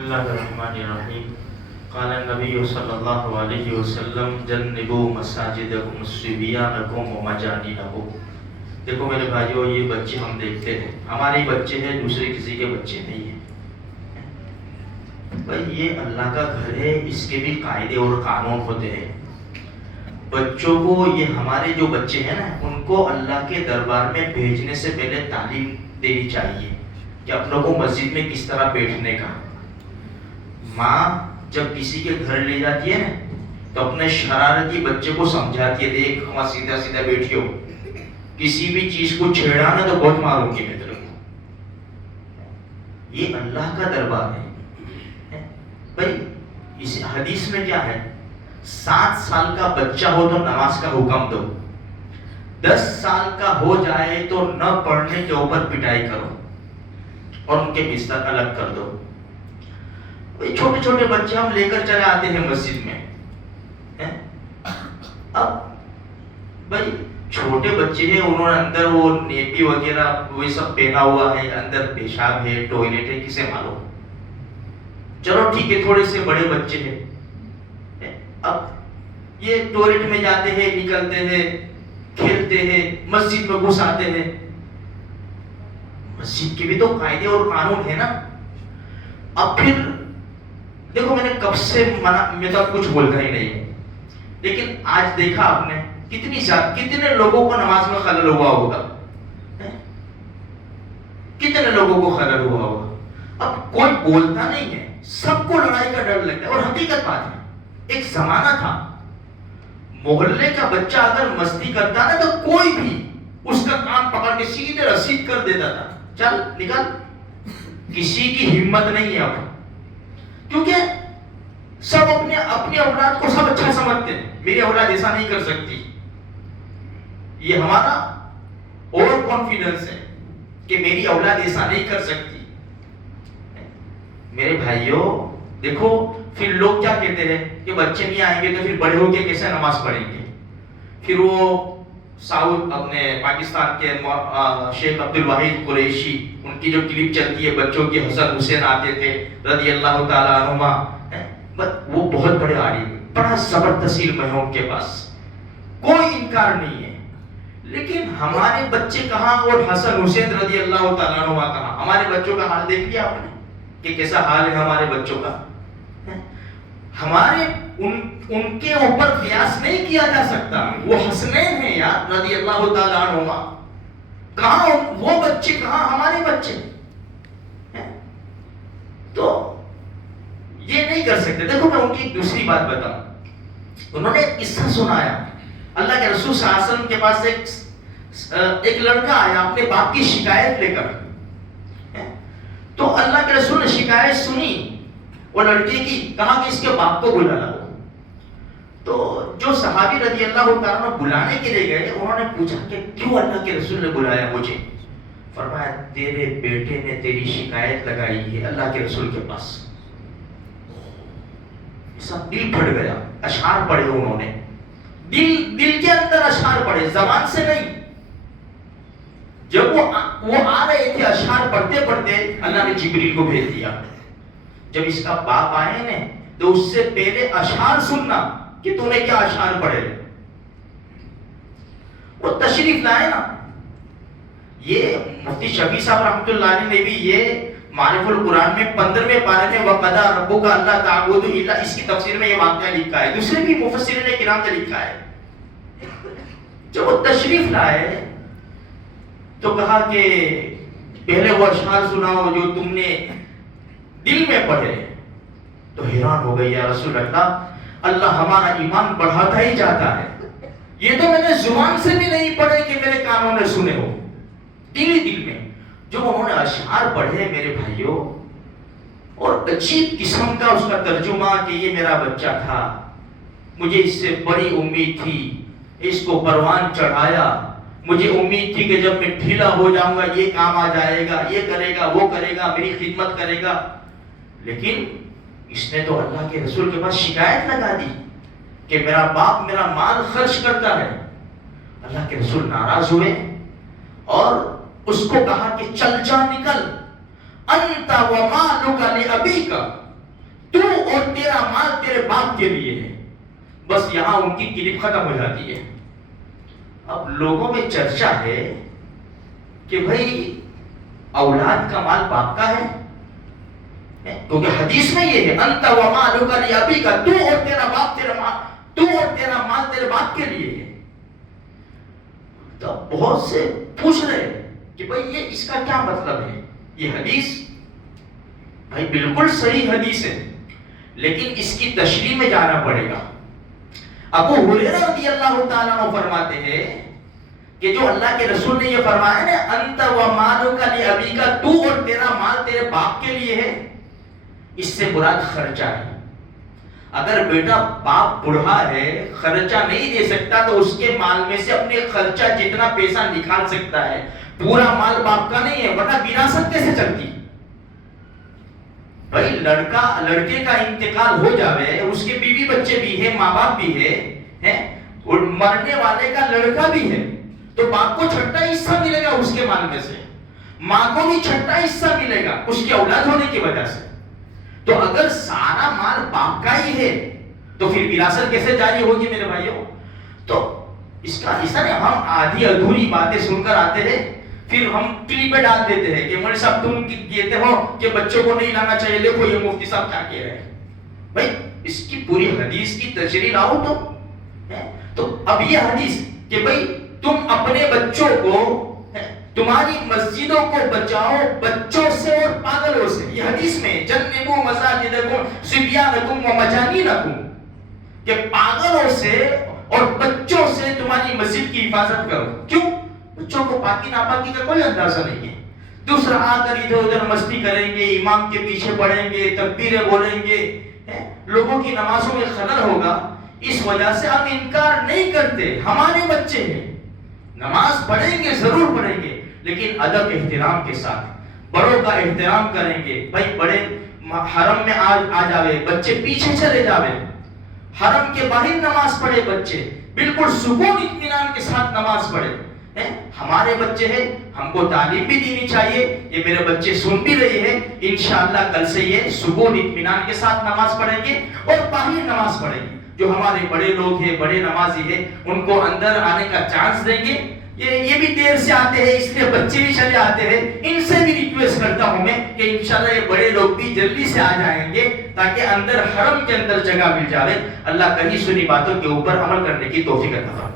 اللہ الرحمن الرحیم قال النبی صلی اللہ علیہ وسلم جنبوا مساجدکم الصبیانکم ومجانینکم. دیکھو میرے بھائیو، یہ بچے ہم دیکھتے ہیں، ہمارے بچے ہیں، دوسرے کسی کے بچے نہیں ہیں. بھائی یہ اللہ کا گھر ہے، اس کے بھی قاعدے اور قانون ہوتے ہیں. بچوں کو، یہ ہمارے جو بچے ہیں نا، ان کو اللہ کے دربار میں بھیجنے سے پہلے تعلیم دینی چاہیے کہ اپنوں کو مسجد میں کس طرح بیٹھنے کا. ماں جب کسی کے گھر لے جاتی ہے نا تو اپنے شرارتی بچے کو سمجھاتی ہے، دیکھ وہاں سیدھا سیدھا بیٹھیو، کسی بھی چیز کو چھیڑا نا تو بہت ماروں گی میں تیرے کو. یہ اللہ کا دربار ہے. بھائی اس حدیث میں کیا ہے؟ 7 سال کا بچہ ہو تو نماز کا حکم دو، 10 سال کا ہو جائے تو نہ پڑھنے کے اوپر پٹائی کرو اور ان کے بستر الگ کر دو. چھوٹے چھوٹے بچے ہم لے کر چلے آتے ہیں مسجد میں. اب بھائی چھوٹے بچے ہیں، انہوں نے اندر وہ نیپی وغیرہ وہی سب پہنا ہوا ہے، اندر پیشاب ہے، ٹوائلٹ ہے، کسے معلوم. چلو ٹھیک ہے، تھوڑے سے بڑے بچے ہیں، اب یہ ٹوائلٹ میں جاتے ہیں، نکلتے ہیں، کھیلتے ہیں، مسجد میں گھس آتے ہیں. مسجد کے بھی تو قاعدے اور قانون ہے نا. اب پھر دیکھو، میں نے کب سے منع، میں تو کچھ بولتا ہی نہیں ہے، لیکن آج دیکھا آپ نے کتنے لوگوں کو نماز میں خلل ہوا ہوگا، کتنے لوگوں کو خلل ہوا ہوگا. اب کوئی بولتا نہیں ہے، سب کو لڑائی کا ڈر لگتا ہے. اور حقیقت بات ہے، ایک زمانہ تھا محلے کا بچہ اگر مستی کرتا نا تو کوئی بھی اس کا کام پکڑ کے سیدھے رسید کر دیتا تھا، چل نکل. کسی کی ہمت نہیں ہے اب، کیونکہ سب اپنی اولاد کو سب اچھا سمجھتے ہیں. میری اولاد ایسا نہیں کر سکتی، یہ ہمارا اوور کانفیڈنس ہے کہ میری اولاد ایسا نہیں کر سکتی. میرے بھائیوں دیکھو، پھر لوگ کیا کہتے ہیں کہ بچے نہیں آئیں گے تو پھر بڑے ہو کے کیسے نماز پڑھیں گے. پھر وہ ساؤتھ اپنے پاکستان کے شیخ عبد الواحد قریشی، ان کی جو کلپ چلتی ہے بچوں کی، حسن حسین آتے تھے رضی اللہ تعالیٰ عنہما، وہ بہت بڑے عالم، بڑا زبردست علم ہے ان کے پاس، کوئی انکار نہیں ہے. لیکن ہمارے بچے کہاں اور حسن حسین رضی اللہ تعالیٰ عنہما کہاں؟ ہمارے بچوں کا حال دیکھ لیا آپ نے کہ کیسا حال ہے ہمارے بچوں کا. ہمارے ان کے اوپر قیاس نہیں کیا جا سکتا. وہ حسنین ہیں یار رضی اللہ تعالیٰ عنہما، کہاں وہ بچے، کہاں ہمارے بچے. تو یہ نہیں کر سکتے. دیکھو میں ان کی دوسری بات بتاؤں. انہوں نے قصہ سنایا، اللہ کے رسول صلی اللہ علیہ وسلم کے پاس ایک لڑکا آیا اپنے باپ کی شکایت لے کر. تو اللہ کے رسول نے شکایت سنی وہ لڑکے کی، کہا کہ اس کے باپ کو بلا لاؤ. تو جو صحابی رضی اللہ تعالیٰ عنہ بلانے کے لیے گئے، انہوں نے پوچھا کہ کیوں اللہ کے رسول نے بلایا مجھے؟ فرمایا تیرے بیٹے نے تیری شکایت لگائی ہے اللہ کے رسول کے پاس. سب دل پھٹ گیا، اشعار پڑھے انہوں نے، دل کے اندر اشعار پڑھے، زبان سے نہیں. جب وہ آ رہے تھے اشعار پڑھتے پڑھتے، اللہ نے جبریل کو بھیج دیا. جب اس کا باپ آئے نا تو اس سے پہلے اشعار سننا کہ تو نے کیا اشعار پڑھے. وہ تشریف لائے نا. یہ مفتی شفیع صاحب رحمۃ اللہ علیہ نے بھی یہ معرف القرآن میں 15ویں پارے میں وَقَضَىٰ رَبُّكَ أَلَّا تَعْبُدُوا إِلَّا، اس کی تفسیر میں یہ واقعہ لکھا ہے. دوسرے بھی مفسرین کرام نے لکھا ہے. جب وہ تشریف لائے تو کہا کہ پہلے وہ اشعار سناؤ جو تم نے دل میں پڑھے. تو حیران ہو گئی، یا رسول اللہ، اللہ ہمارا ایمان بڑھاتا ہی جاتا ہے. یہ تو میں نے زبان سے بھی نہیں پڑھے کہ میرے کانوں نے سنے ہو، دل ہی دل میں. جو انہوں نے اشعار پڑھے میرے بھائیوں، اور عجیب قسم کا اس کا ترجمہ کہ یہ میرا بچہ تھا، مجھے اس سے بڑی امید تھی، اس کو پروان چڑھایا، مجھے امید تھی کہ جب میں ڈھیلا ہو جاؤں گا یہ کام آ جائے گا، یہ کرے گا، وہ کرے گا، میری خدمت کرے گا. لیکن اس نے تو اللہ کے رسول کے پاس شکایت لگا دی کہ میرا باپ میرا مال خرچ کرتا ہے. اللہ کے رسول ناراض ہوئے اور اس کو کہا کہ چل جا، نکل، انت ومالک لابیک، تو اور تیرا مال تیرے باپ کے لیے ہے. بس یہاں ان کی کلپ ختم ہو جاتی ہے. اب لوگوں میں چرچا ہے کہ بھائی اولاد کا مال باپ کا ہے، کیونکہ حدیث میں یہ ہے انت و مالک لابیک، تو اور تیرا باپ تیرا مال، تو اور تیرا مال تیرے باپ کے لیے ہے. تو بہت سے پوچھ رہے کہ بھائی یہ اس کا کیا مطلب ہے. یہ حدیث بھائی بالکل صحیح حدیث ہے، لیکن اس کی تشریح میں جانا پڑے گا. ابو ہریرہ رضی اللہ تعالیٰ عنہ فرماتے ہیں کہ جو اللہ کے رسول نے یہ فرمایا نا انت و مالک لابیک، تو اور تیرا مال تیرے باپ کے لیے ہے، اس سے مراد خرچہ ہے. اگر بیٹا باپ بوڑھا ہے، خرچہ نہیں دے سکتا، تو اس کے مال میں سے اپنے خرچہ جتنا پیسہ نکال سکتا ہے. پورا مال باپ کا نہیں ہے، ورنہ وراثت کیسے چلتی؟ بھائی لڑکے کا انتقال ہو جاوے، اس کے بیوی بچے بھی ہیں، ماں باپ بھی ہے، اور مرنے والے کا لڑکا بھی ہے، تو باپ کو چھٹا حصہ ملے گا اس کے مال میں سے، ماں کو بھی چھٹا حصہ ملے گا اس کی اولاد ہونے کی وجہ سے. تو اگر سارا مال باپ کا ہی ہے تو پھر وراثت کیسے جاری ہوگی میرے بھائیوں؟ تو اس کا حصہ نہیں، ہم آدھی ادھوری باتیں سن کر آتے ہیں، پھر ہم کلپیں ڈال دیتے ہیں کہ مولوی صاحب تم کہتے ہو کہ بچوں کو نہیں لانا چاہیے، دیکھو یہ مفتی صاحب کیا کہہ رہے ہیں. بھائی اس کی پوری حدیث کی تشریح لاؤ تو اب یہ حدیث کہ بھائی تم اپنے بچوں کو، تمہاری مسجدوں کو بچاؤ بچوں سے اور پاگلوں سے. یہ حدیث میں جنبوا مساجدکم صبیانکم و مجانینکم، کہ پاگلوں سے اور بچوں سے تمہاری مسجد کی حفاظت کرو. کیوں؟ بچوں کو پاکی ناپاکی کا کوئی اندازہ نہیں ہے. دوسرا آ کر ادھر ادھر مستی کریں گے، امام کے پیچھے پڑھیں گے، تکبیریں بولیں گے، لوگوں کی نمازوں میں خلل ہوگا. اس وجہ سے ہم انکار نہیں کرتے، ہمارے بچے ہیں، نماز پڑھیں گے، ضرور پڑھیں گے، لیکن ادب احترام کے ساتھ. بڑوں کا احترام کریں گے. بھائی بڑے حرم میں آ جاوے، بچے پیچھے چلے جاوے، حرم کے باہر نماز پڑھے بچے، بالکل سکون اطمینان کے ساتھ نماز پڑھے. ہمارے بچے ہیں، ہم کو تعلیم بھی دینی چاہیے. یہ میرے بچے سن بھی رہے ہیں، انشاءاللہ کل سے یہ سکون اطمینان کے ساتھ نماز پڑھیں گے اور باہر نماز پڑھیں گے. جو ہمارے بڑے لوگ ہیں، بڑے نمازی ہیں، ان کو اندر آنے کا چانس دیں گے. یہ بھی دیر سے آتے ہیں، اس لیے بچے بھی چلے آتے ہیں. ان سے بھی ریکویسٹ کرتا ہوں میں کہ انشاءاللہ یہ بڑے لوگ بھی جلدی سے آ جائیں گے تاکہ اندر حرم کے اندر جگہ مل جائے. اللہ کہیں سنی باتوں کے اوپر عمل کرنے کی توفیق عطا فرمائے.